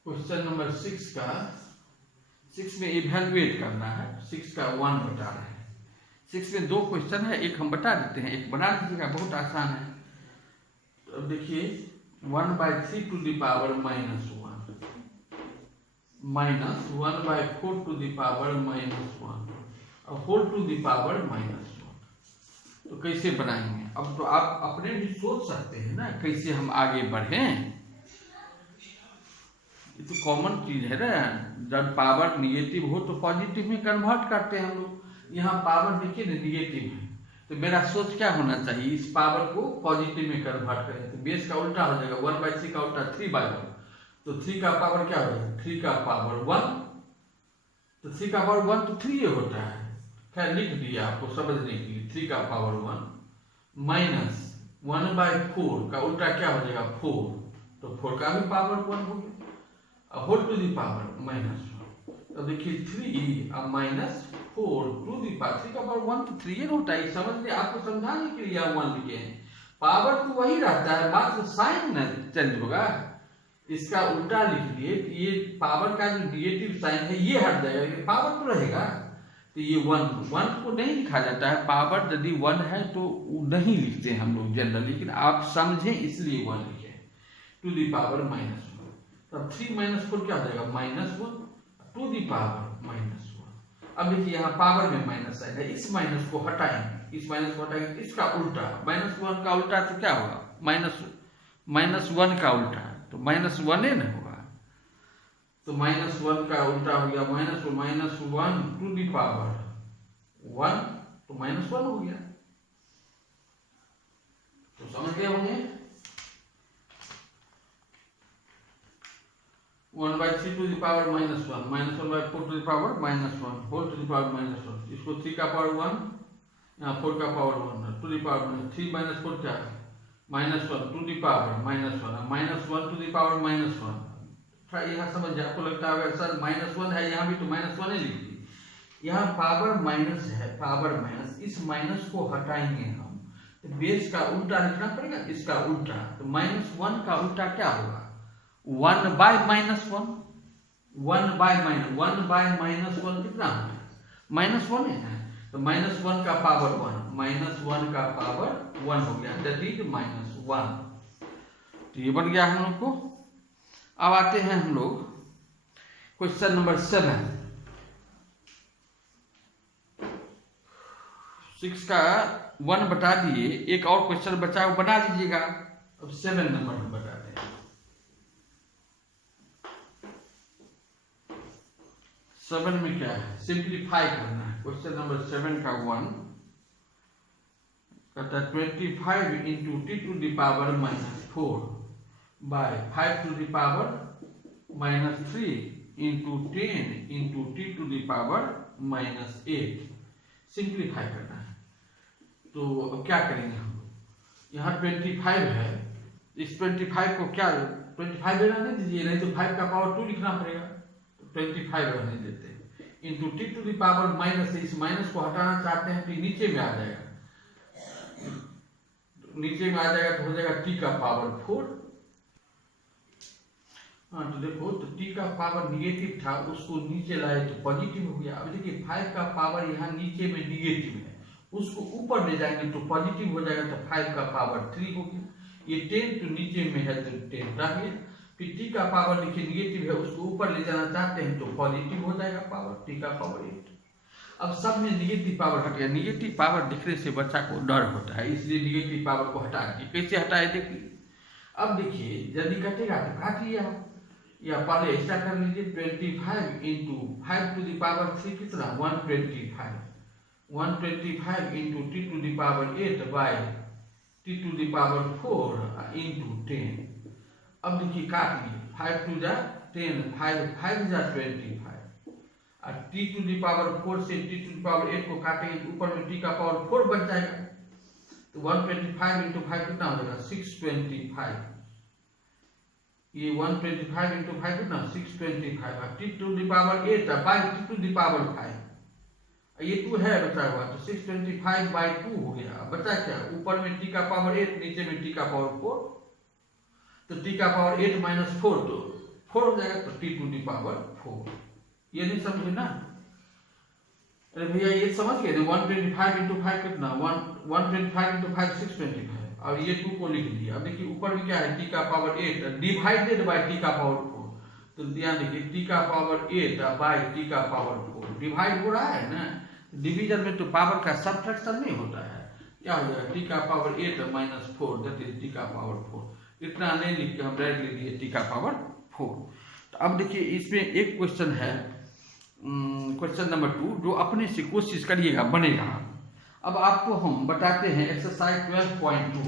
क्वेश्चन नंबर 6 में इवैल्यूएट करना है। 6 का 1 बता रहे हैं। 6 में 2 क्वेश्चन है, एक हम बता देते हैं, एक बना दीजिएगा, बहुत आसान है। तो अब देखिए 1/3 to the power -1 minus 1/4 to the power -1 और होल टू द पावर -1। तो कैसे बनाएंगे? अब तो आप अपने भी सोच सकते हैं ना कैसे हम आगे बढ़ें। ये तो कॉमन चीज है ना, जब पावर निगेटिव हो तो पॉजिटिव में कन्वर्ट करते हैं हम लोग। यहाँ पावर देखिए निगेटिव है, तो मेरा सोच क्या होना चाहिए? इस पावर को पॉजिटिव में कन्वर्ट करें। तो बेस का उल्टा हो जाएगा, 1/3 का उल्टा 3/1। तो 3 का पावर क्या हो जाएगा? 3 का पावर 1। तो 3 का पावर 1 तो 3 होता है। खैर लिख दिया आपको समझने के लिए। 3 का पावर 1 माइनस 1/4 का उल्टा क्या हो जाएगा? 4। तो 4 का भी पावर 1 हो गया। Whole to the power -1। तो देखिए 3 और -4 टू दी पावर 3 का पावर 1 तो 3 होता है। समझ लिया, आपको समझाने के लिए 1 लिखे हैं। पावर तो वही रहता है, बात साइन न चेंज होगा। इसका उल्टा लिख दिए, ये पावर का जो निगेटिव साइन है ये हट जाएगा, लेकिन पावर तो रहेगा। तो ये 1 को नहीं लिखा जाता है। पावर यदि 1 है तो नहीं लिखते हम लोग जनरली, लेकिन आप समझें इसलिए 1 लिखे टू दी पावर -1। तब 3 - 4 क्या हो जाएगा? -1 टू दी पावर -1। अब देखिए यहाँ पावर में माइनस साइन है, इस माइनस को हटाएंगे, इस माइनस को हटाएंगे, इसका उल्टा -1 का उल्टा तो क्या होगा? -1 का उल्टा, तो -1 ना होगा। तो -1 का उल्टा हो गया -1 टू दी पावर 1, तो -1 हो गया। तो समझ गए होंगे। 1/3 to the power -1 -1/4 to the power -1 whole to the power -1। इसको 3 का पावर 1, यहाँ 4 का पावर 1 टू द पावर 3 - 4 क्या है? -1 to the power -1 to the power -1। थोड़ा यहाँ समझ जाए, आपको लगता है सर -1 है यहाँ भी, तो -1 ही लिख दी। यहाँ पावर माइनस है, पावर माइनस, इस माइनस को हटाएंगे हम, तो बेस का उल्टा लिखना पड़ेगा, इसका उल्टा। तो -1 का उल्टा क्या होगा? 1/-1 1/-1 कितना है? -1 है। तो -1 का पावर 1 का पावर 1 हो गया, दैट इज -1। तो ये बन गया हम लोग को। अब आते हैं हम लोग क्वेश्चन नंबर 7। 6 का 1 बता दिए, एक और क्वेश्चन बचा वो बना दीजिएगा। अब 7 नंबर हम बता दें। 7 में क्या है? सिंप्लीफाई करना है। क्वेश्चन नंबर 7 का 1 कहता है 25 into t to the power -4 by 5 to the power -3 into 10 into t to the power -8। Simplify करना है। तो अब क्या करेंगे हम? यहाँ 25 है, इस 25 को क्या 25 रहने दीजिए, नहीं तो 5 का पावर 2 लिखना पड़ेगा, तो 25 रहने देते हैं। Into t to the power minus, इस माइनस को हटाना चाहते हैं तो नीचे में आ जाएगा, नीचे में आ जाएगा तो हो जाएगा टी का पावर 4। हाँ तो देखो, तो टी का पावर निगेटिव था, उसको नीचे लाए तो पॉजिटिव हो गया। अब देखिए 5 का पावर यहाँ नीचे में निगेटिव है, उसको ऊपर ले जाएंगे तो पॉजिटिव हो जाएगा, तो 5 का पावर 3 हो गया। ये 10 तो नीचे में है तो 10 रह गया। फिर टी का पावर देखिए निगेटिव है, उसको ऊपर ले जाना चाहते हैं तो पॉजिटिव हो जाएगा पावर, टी का पावर 8। अब सब में निगेटिव पावर हट गया। निगेटिव पावर दिखने से बच्चा को डर होता है, इसलिए निगेटिव पावर को हटा दिए। कैसे हटाए देखिए, अब देखिए यदि कटेगा तो काट लिया, या पहले ऐसा कर लीजिए 25 इंटू 5 टू द पावर 3 कितना 125, 125 into t to the power 8 by t to the power 4 into 10। अब देखिए काट लिए, 5 टू जा 10, 5 जा 25, और टी टू द पावर 4 से टी टू द पावर 8 को काटेंगे तो ऊपर में टी का पावर 4 बच जाएगा, तो 125 इंटू 5 कितना हो जाएगा 625। ये 125 इंटू 5 कितना 625, t to the power 8 by t to the power 5, ये 2 है बचा हुआ, तो 625 बाय 2 हो गया। बचा क्या, ऊपर में टी का पावर 8, नीचे में टी का पावर 4, तो टी का पावर 8 माइनस 4 तो 4 हो जाएगा, तो टी टू द पावर 4। ये नहीं समझे ना, अरे भैया ये समझ गए 125 इंटू 5 कितना 125 इंटू 5 625, और ये 2 को लिख दिया। अब देखिए ऊपर में क्या है, टी का पावर 8 डिवाइडेड बाय टी का पावर 4, तो ध्यान देखिए टी का पावर 8 बाय टी का पावर 4 डिवाइड हो रहा है ना, डिवीजन में तो पावर का सबट्रैक्शन नहीं होता है। क्या हो जाएगा, टी का power 8 minus 4 that is T का पावर 4। इतना नहीं लिख के हम डायरेक्ट ले लिए टी का पावर 4। तो अब देखिए इसमें एक क्वेश्चन है, क्वेश्चन नंबर 2, जो अपने से कोशिश करिएगा बनेगा। अब आपको हम बताते हैं एक्सरसाइज 12.2।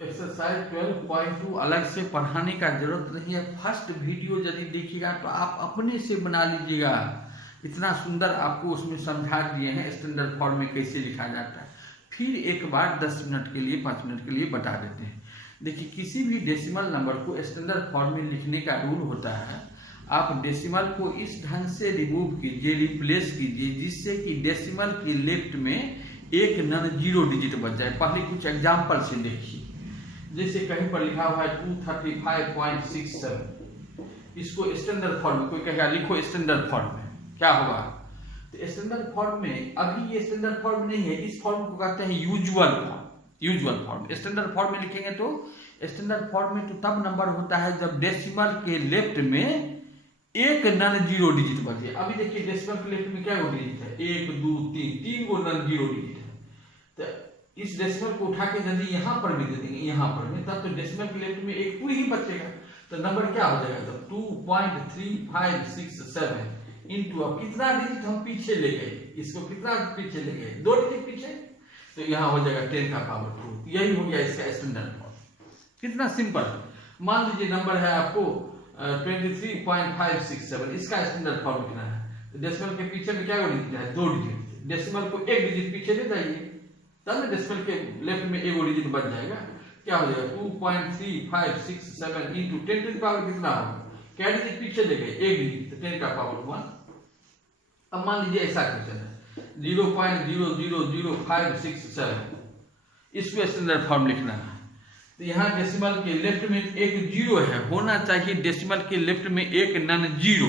एक्सरसाइज 12.2 अलग से पढ़ाने का जरूरत नहीं है। फर्स्ट वीडियो यदि देखिएगा तो आप अपने से बना लीजिएगा, इतना सुंदर आपको उसमें समझा दिए हैं स्टैंडर्ड फॉर्म में कैसे लिखा जाता है। फिर एक बार 10 मिनट के लिए 5 मिनट के लिए बता देते हैं। देखिए किसी भी डेसिमल नंबर को स्टैंडर्ड फॉर्म में लिखने का रूल होता है, आप डेसिमल को इस ढंग से रिमूव कीजिए, रिप्लेस कीजिए, जिससे कि डेसिमल के लेफ्ट में एक नन जीरो डिजिट बच जाए। पहले कुछ एग्जाम्पल से देखिए, जैसे कहीं पर लिखा हुआ है 235.67, इसको स्टैंडर्ड फॉर्म में कोई कहेगा लिखो स्टैंडर्ड फॉर्म में, क्या होगा, तो स्टैंडर्ड फॉर्म में अभी ये स्टैंडर्ड फॉर्म नहीं है, इस फॉर्म को कहते हैं usual form. Usual form standard form में लिखेंगे तो स्टैंडर्ड फॉर्म में तो तब नंबर होता है जब डेसिमल के लेफ्ट में एक नन जीरो डिजिट बचे। अभी देखिए डेसिमल के लेफ्ट में क्या डिजिट है, 1 2 3, 3 गो नन जीरो डिजिट है। तो इस डेसिमल को उठा के यदि यहाँ पर भी दे देंगे, यहाँ पर भी, तब तो डेसिमल के लेफ्ट में एक 2 ही बचेगा, तो नंबर क्या हो जाएगा, तो 2.3567 इंटू, अब कितना डिजिट हम पीछे ले गए, इसको कितना पीछे ले गए, 2 डिजिट पीछे, तो यहाँ हो जाएगा 10 का पावर 2। यही हो गया इसका स्टैंडर्ड फॉर्म। कितना सिंपल। मान लीजिए नंबर है आपको 23.567, इसका स्टैंडर्ड फॉर्म कितना है, तो डेसिमल के पीछे में क्या डिजिट है, 2 डिजिट, डेसिमल को 1 डिजिट पीछे ले जाइए, तब डेसिमल के लेफ्ट में 1 डिजिट बच जाएगा। क्या हो जाएगा 2.3567 इंटू 10 टू द पावर कितना होगा, क्या डिजिट पीछे ले गए, 1 डिजिट, तो 10 का पावर 1। अब मान लीजिए ऐसा क्वेश्चन है 0.000567, इसको स्टैंडर्ड फॉर्म लिखना है, तो यहाँ डेसिमल के लेफ्ट में एक जीरो है, होना चाहिए डेसिमल के लेफ्ट में एक नन जीरो।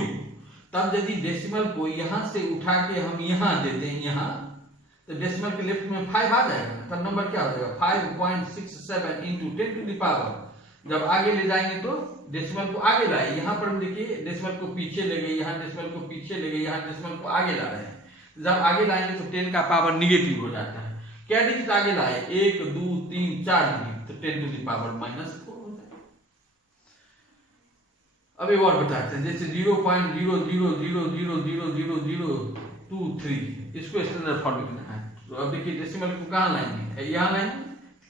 तब यदि डेसिमल को यहाँ से उठा के हम यहाँ दे दें, यहाँ, तो डेसिमल के लेफ्ट में 5 आ जाएगा, तब नंबर क्या हो जाएगा 5.67 इंटू 10 टू द पावर। जब आगे ले जाएंगे तो डेसिमल को आगे लाए, यहाँ पर देखिए डेसिमल को पीछे ले गए, यहाँ डेसिमल को पीछे ले गए, यहाँ डेसिमल को आगे ला रहे हैं। जब आगे लाएंगे तो 10 का पावर निगेटिव हो जाता है। क्या डिजिट आगे लाए, 1 2 3 4 डिजिट, तो 10 टू द पावर -4 हो जाएगा। अब एक और बताते हैं, जैसे 0.00000023, इसको स्टैंडर्ड फॉर्म लिखना है। तो अब देखिए डेसिमल को कहाँ लाएंगे, यहाँ लाएंगे,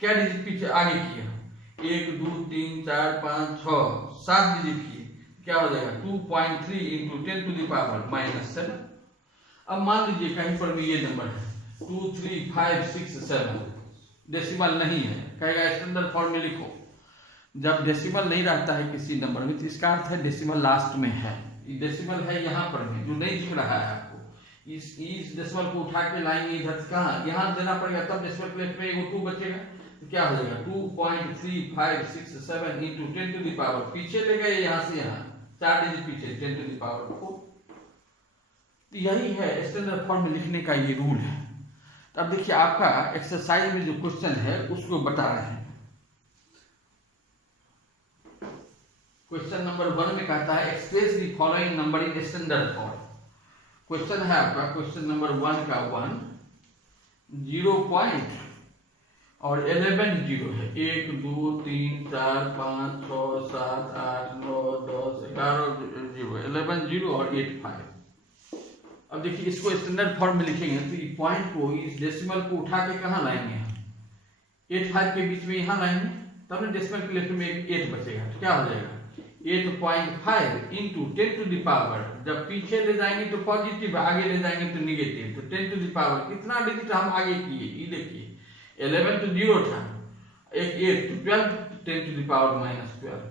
क्या डिजिट पीछे आगे किया, 1 2 3 4 5 6 7 डिजिट की, क्या हो जाएगा 2.3 इंटू 10 टू द पावर -7। अब मान लीजिए कहीं पर भी ये नंबर है 2 3 5 6 7, डेसिमल नहीं है, कहेगा स्टैंडर्ड फॉर्म में लिखो। जब डेसिमल नहीं रहता है किसी नंबर में तो इसका अर्थ है डेसिमल लास्ट में है। डेसिमल है यहाँ पर में जो नहीं दिख रहा है आपको, इस डेसिमल को उठा के लाएंगे इधर कहाँ, यहाँ देना पड़ेगा, तब डेसिमल प्लेस में एगो 2 बचेगा, तो क्या हो जाएगा 2.3567 इंटू 10 टू द पावर, पीछे ले गए यहाँ से यहाँ 4 डिजिट पीछे 10 टू द पावर 4। तो यही है स्टैंडर्ड फॉर्म में लिखने का ये रूल है। तो अब देखिए आपका एक्सरसाइज में जो क्वेश्चन है उसको बता रहे हैं। क्वेश्चन नंबर 1 में कहता है express the following number in standard form. Question है आपका क्वेश्चन नंबर 1 का 1 0 पॉइंट और 11 जीरो है, 1 2 3 4 5 6 7 8 9 10 11 जीरो, 11 जीरो और 8 5। अब देखिए इसको स्टैंडर्ड फॉर्म में लिखेंगे तो ये पॉइंट को इस डेसिमल को उठा के कहाँ लाएंगे, 8 5 के बीच में यहाँ लाएंगे, तब ना डेसिमल के लेफ्ट में 8 बचेगा, तो क्या हो जाएगा 8.5 इंटू 10 टू द पावर, जब पीछे ले जाएंगे तो पॉजिटिव, आगे ले जाएंगे तो निगेटिव, तो 10 टू द पावर कितना डिजिट हम आगे किए, ये देखिए 11 तो 0 था, एक 8 तो 12, 10 टू द पावर -12,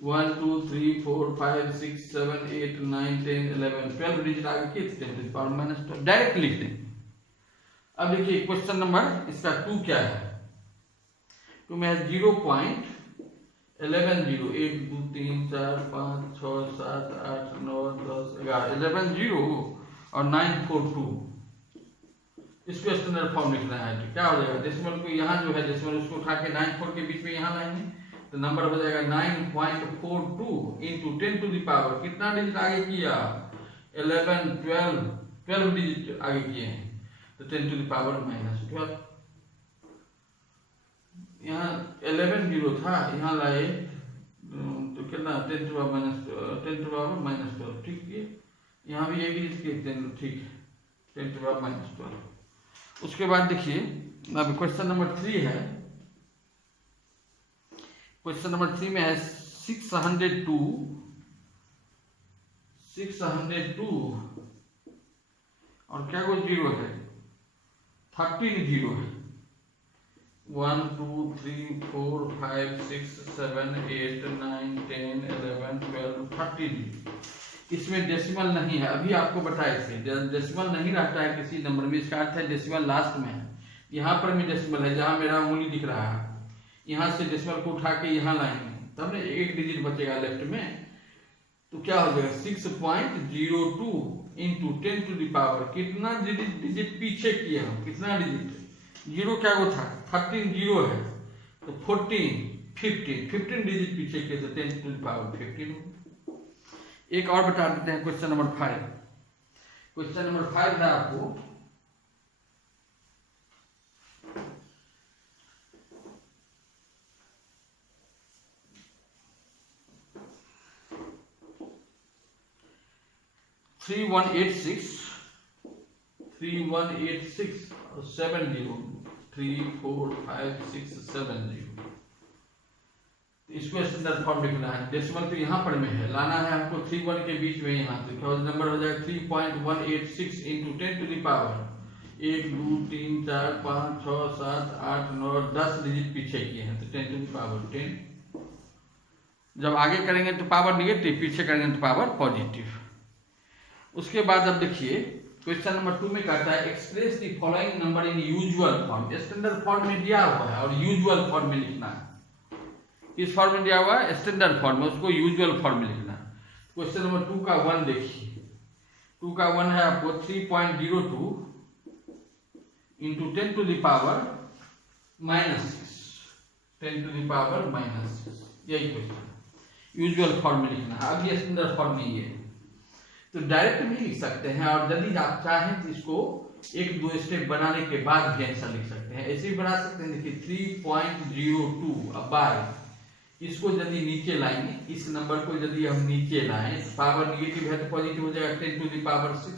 1 2 3 4 5 6 7 8 9 10 11 12 डिजिट आगे किए, 10 टू द पावर -12 डायरेक्ट लिख दें। अब देखिए क्वेश्चन नंबर इसका 2 क्या है, तो मैं 0.11 जीरो, 1 2 3 4 5 6 7 8 9 10 11 11 जीरो और 942, इसको स्टैंडर्ड फॉर्म लिखना है। तो क्या हो जाएगा डेसिमल को यहाँ जो है डेसिमल उसको उठा के 94 के बीच में यहाँ लाएंगे, तो नंबर हो जाएगा 9.42 इंटू 10 टू द पावर, कितना डिजिट आगे किया 11 12 डिजिट आगे किए हैं, तो 10 टू द पावर -12। यहाँ 11 जीरो था, यहाँ लाए तो कितना 10 टू the power -12, ठीक है, यहाँ भी यही ठीक है 10 टू the power -12। उसके बाद देखिए अब क्वेश्चन नंबर 3 है। क्वेश्चन नंबर 3 में है 602 और क्या कोई जीरो है, 13 जीरो है, 1 2 3 4 5 6 7 8 9 10 11 12 13। इसमें डेसिमल नहीं है, अभी आपको बताए थे डेसिमल नहीं रहता है किसी नंबर में, इसका अर्थ है डेसिमल लास्ट में है। यहाँ पर भी डेसिमल है, जहाँ मेरा उंगली दिख रहा है, यहाँ से डेसिमल को उठा के यहाँ लाएंगे, तब ना एक डिजिट बचेगा लेफ्ट में, तो क्या हो जाएगा 6.02 इंटू 10 टू द पावर, कितना डिजिट पीछे किया हम, कितना डिजिट, जीरो क्या वो था 13 जीरो है, तो 15 डिजिट पीछे किए तो 10 टू द पावर 15। एक और बता देते हैं क्वेश्चन नंबर 5। क्वेश्चन नंबर 5 है आपको 3186 और 70 3 4 5 6 7 0। इसको स्टैंडर्ड फॉर्म लिखना है, डेसिमल तो यहाँ पर में है, लाना है हमको 31 के बीच में, यहाँ तो क्या नंबर हो जाएगा 3.186 into 10 to the power 1 2 3 4 5 6 7 8 9 10 digit पीछे किए हैं, तो 10 टू द पावर 10। जब आगे करेंगे तो पावर निगेटिव, पीछे करेंगे तो पावर पॉजिटिव। उसके बाद अब देखिए क्वेश्चन नंबर 2 में कहता है express the following number in usual form. Standard form में दिया हुआ है और यूजुअल फॉर्म में लिखना है। इस फॉर्म में दिया हुआ है स्टैंडर्ड फॉर्म में, उसको यूजुअल फॉर्म में लिखना है। क्वेश्चन नंबर 2 का 1 देखिए, 2 का 1 है आपको 3.02 into 10 to the power -6, 10 to the power -6, यही क्वेश्चन यूजुअल फॉर्म में लिखना है। अब ये स्टैंडर्ड फॉर्म में ये तो डायरेक्ट भी लिख सकते हैं, और यदि आप चाहें तो इसको 1-2 स्टेप बनाने के बाद भी आंसर लिख सकते हैं। ऐसे भी बना सकते हैं, देखिए 3.02। अब बाय इसको यदि नीचे लाएंगे, इस नंबर को यदि हम नीचे लाएं, पावर निगेटिव है तो पॉजिटिव हो जाएगा 10 to the power 6।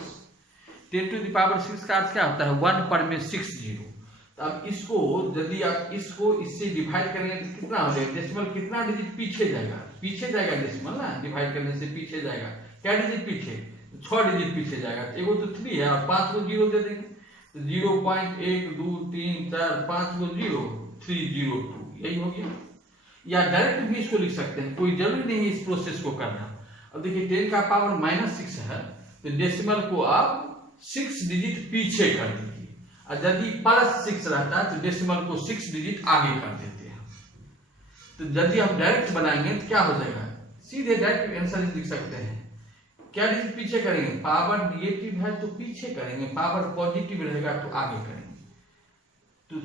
10 to the power 6 का अर्थ क्या होता है 1 पर में 6 जीरो। तो अब इसको यदि आप इसको इससे डिवाइड करेंगे तो कितना हो जाएगा, डेसिमल कितना डिजिट पीछे जाएगा डेसिमल ना, डिवाइड करने से पीछे जाएगा, क्या डिजिट पीछे, 6 डिजिट पीछे जाएगा। एगो तो 3 है और 5 को 0 दे देंगे, तो 0.1 2 3 4 5 को 0 302, यही हो गया। या डायरेक्ट भी इसको लिख सकते हैं, कोई जरूरी नहीं है इस प्रोसेस को करना। अब देखिए 10 का पावर -6 है, तो डेसिमल को आप 6 डिजिट पीछे कर दीजिए, और यदि +6 रहता है तो डेसिमल को 6 डिजिट आगे कर देते हैं। तो यदि हम डायरेक्ट बनाएंगे तो क्या हो जाएगा, सीधे डायरेक्ट आंसर लिख सकते हैं। क्या डिजिट पीछे करेंगे, पावर नेगेटिव है तो पीछे करेंगे, पावर पॉजिटिव रहेगा तो आगे करेंगे। तो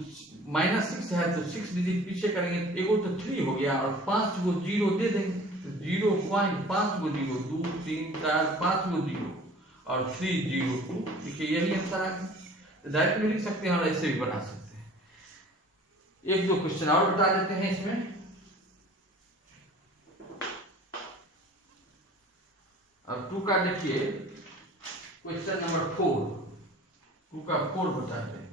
-6 है तो 6 डिजिट पीछे करेंगे, एगो तो 3 हो गया और 5 को 0 दे देंगे, तो 0.5 को 0 2 3 4 5 को 0 और 302, देखिए यही आंसर आ गया। तो डायरेक्ट भी लिख सकते हैं और ऐसे भी बना सकते हैं। एक दो क्वेश्चन और बता देते हैं इसमें। अब 2 का देखिए क्वेश्चन नंबर 4, 2 का 4 बताते हैं।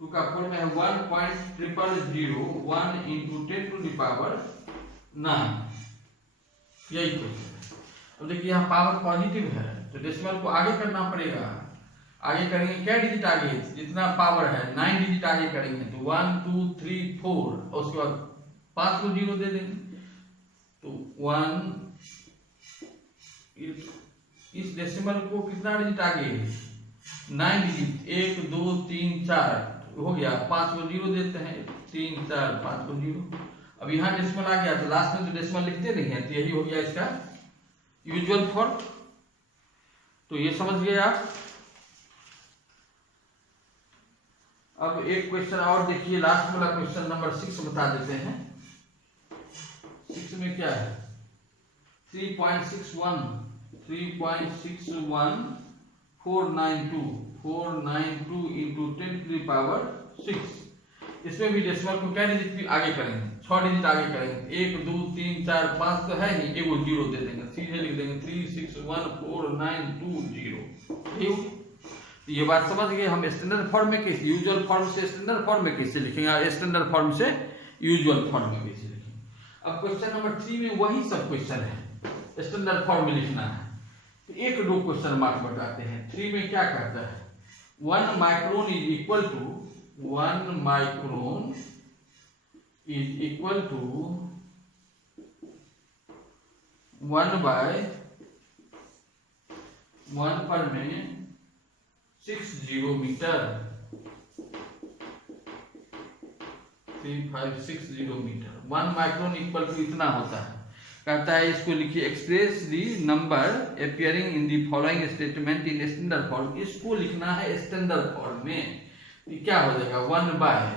2 का 4 में है 1.000 × 10⁻9, यही क्वेश्चन है। अब देखिए यहाँ पावर पॉजिटिव है तो डेसिमल को आगे करना पड़ेगा, आगे करेंगे क्या डिजिट आगे, जितना पावर है 9 डिजिट आगे करेंगे, तो 1 2 3 4 और उसके बाद 5 को 0 दे देंगे, तो 1 इस डेसिमल को कितना डिजिट आगे, 9 डिजिट 1 2 3 4 हो गया, 5 को 0 देते हैं, 3 4 5 को 0। अब यहाँ डेसिमल आ गया तो लास्ट में तो डेसिमल लिखते नहीं है, तो यही हो गया इसका यूजुअल फॉर्म। तो ये समझ गए आप। अब एक क्वेश्चन और देखिए, लास्ट वाला क्वेश्चन नंबर 6 बता देते हैं। 6 में क्या है, 3.61 492 into 10⁻6। इसमें भी डेसिमल को क्या डिजिट आगे करेंगे, 6 डिजिट आगे करेंगे, 1 2 3 4 5 तो है नहीं, एगो 0 दे देंगे, सीधे लिख देंगे 3614920। तो ये बात समझ गए। हम स्टैंडर्ड फॉर्म में कैसे, यूजुअल फॉर्म से स्टैंडर्ड फॉर्म में कैसे लिखेंगे और स्टैंडर्ड फॉर्म से यूजुअल फॉर्म में कैसे लिखेंगे। अब क्वेश्चन नंबर 3 में वही सब क्वेश्चन है, स्टैंडर्ड फॉर्म में लिखना है। तो एक दो क्वेश्चन मार्क बताते हैं। 3 में क्या कहता है, 1 micron is equal to 1 micron is equal to 1/1 पर में 60 metre, 3560 metre. 1 micron equal to इतना होता है। कहता है इसको लिखिए, express the number appearing in the following statement in standard form. इसको लिखना है स्टैंडर्ड फॉर्म में। क्या हो जाएगा, 1/,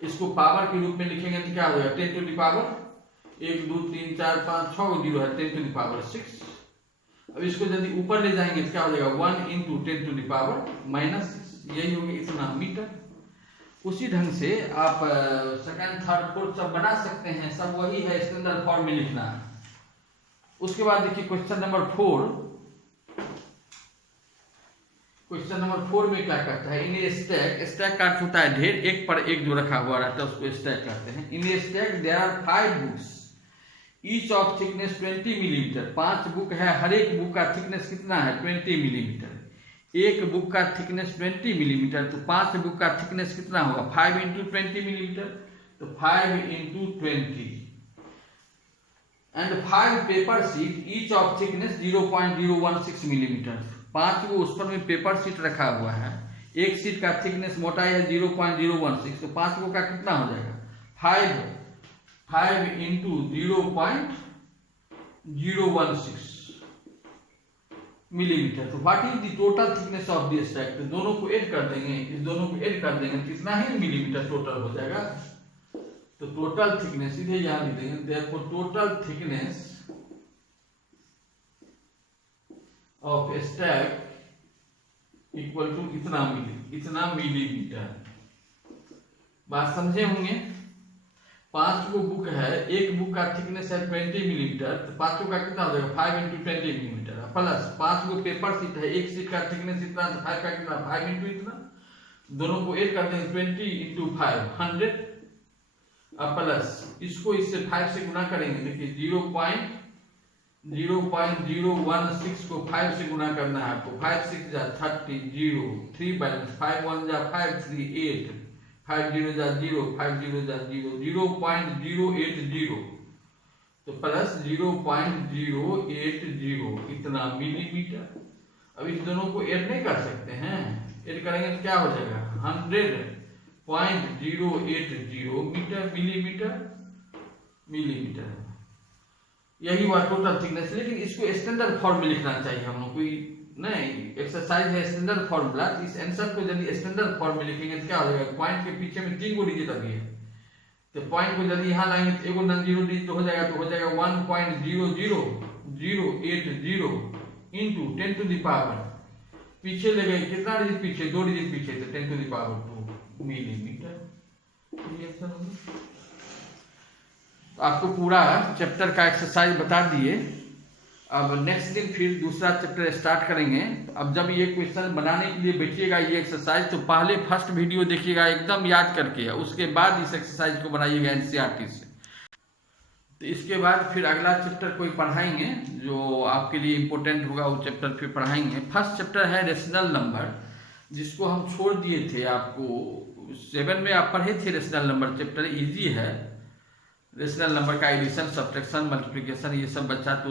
इसको पावर के रूप में लिखेंगे तो क्या हो जाएगा, 10 टू द पावर 1 2 3 4 5 6 0 है, 10 टू द पावर 6। अब इसको यदि ऊपर ले जाएंगे तो क्या हो जाएगा, 1 × 10 टू द पावर -6, यही हो गया इतना मीटर। उसी ढंग से आप सेकंड थर्ड फोर्थ सब बना सकते हैं, सब वही है, स्टैंडर्ड फॉर्म में लिखना है। उसके बाद देखिए क्वेश्चन नंबर 4। क्वेश्चन नंबर 4 में क्या करता है, इन स्टैक, स्टैक का अर्थ होता है ढेर, एक पर एक जो रखा हुआ रहता है उसको स्टैक कहते हैं। In stack there are 5 books each of thickness 20 millimetre. 5 book है, हर एक बुक का थिकनेस कितना है, 20 मिलीमीटर। एक बुक का थिकनेस 20 मिलीमीटर, तो 5 बुक का थिकनेस कितना होगा, 5 × 20 मिलीमीटर, तो 5 × 20 and 5 paper sheet each of thickness 0.016 millimetre. 5 को उस पर में पेपर शीट रखा हुआ है, एक शीट का थिकनेस मोटाई है 0.016, तो 5 को का कितना हो जाएगा, 5 × 0.016 मिलीमीटर। तो what is the total thickness of the stack, तो दोनों को ऐड कर देंगे, इस दोनों को ऐड कर देंगे, कितना ही मिलीमीटर टोटल हो जाएगा। तो टोटल थिकनेस सीधे यहां लिख देंगे, therefore total thickness of stack equal to इतना मिलीमीटर। बात समझे होंगे। 5 को बुक है, एक बुक का थिकनेस है 20 मिलीमीटर, तो 5 का कितना हो जाएगा, 5 × 20 मिलीमीटर, प्लस 5 को पेपर शीट है, एक शीट का थिकनेस इतना, तो 5 का कितना, 5 × इतना, दोनों को ऐड करते हैं 20 इंटू 5 100, अब प्लस इसको इससे 5 से गुना करेंगे। देखिए 0.0016 को 5 से गुना करना है आपको। 5 6 जा 30, 0 3 बैलेंस, 5 1 जा 5 3 8, 5 0 जा 0, 5 0 जा 0, 0.080, तो प्लस 0.080 इतना मिलीमीटर। अब इस दोनों को ऐड नहीं कर सकते हैं, ऐड करेंगे तो क्या हो जाएगा 100.080 मिलीमीटर। यही हुआ टोटल थिकनेस। लेकिन इसको स्टैंडर्ड फॉर्म में लिखना चाहिए हम लोग को, नहीं एक्सरसाइज है स्टैंडर्ड फॉर्मूला। इस आंसर को यदि स्टैंडर्ड फॉर्म में लिखेंगे तो क्या हो जाएगा, पॉइंट के पीछे में 3 गो डिजिट अभी है, तो पॉइंट को यदि यहाँ लाएंगे तो एगो नॉन जीरो डिजिट हो जाएगा, तो हो जाएगा 1.00080 इंटू 10 टू द पावर, पीछे ले गए कितना डिजिट पीछे, 2 डिजिट पीछे, तो 10 टू द पावर 2 मिलीमीटर। आपको पूरा चैप्टर का एक्सरसाइज बता दिए। अब नेक्स्ट दिन फिर दूसरा चैप्टर स्टार्ट करेंगे। अब जब ये क्वेश्चन बनाने के लिए बैठिएगा ये एक्सरसाइज, तो पहले फर्स्ट वीडियो देखिएगा एकदम याद करके, उसके बाद इस एक्सरसाइज को बनाइएगा एनसीईआरटी से। तो इसके बाद फिर अगला चैप्टर कोई पढ़ाएंगे जो आपके लिए इम्पोर्टेंट होगा, वो चैप्टर फिर पढ़ाएंगे। फर्स्ट चैप्टर है रेशनल नंबर, जिसको हम छोड़ दिए थे। आपको 7 में आप पढ़े थे रेशनल नंबर, चैप्टर इजी है। रेशनल नंबर का एडिशन, सब्ट्रैक्शन, मल्टीप्लिकेशन ये सब बच्चा तो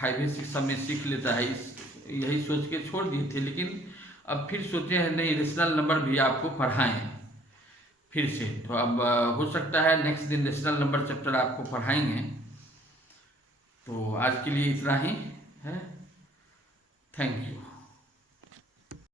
5 6 सब में सीख लेता है, यही सोच के छोड़ दिए थे। लेकिन अब फिर सोचे हैं नहीं रेशनल नंबर भी आपको पढ़ाएं फिर से। तो अब हो सकता है नेक्स्ट दिन रेशनल नंबर चैप्टर आपको पढ़ाएंगे। तो आज के लिए इतना ही है, थैंक यू।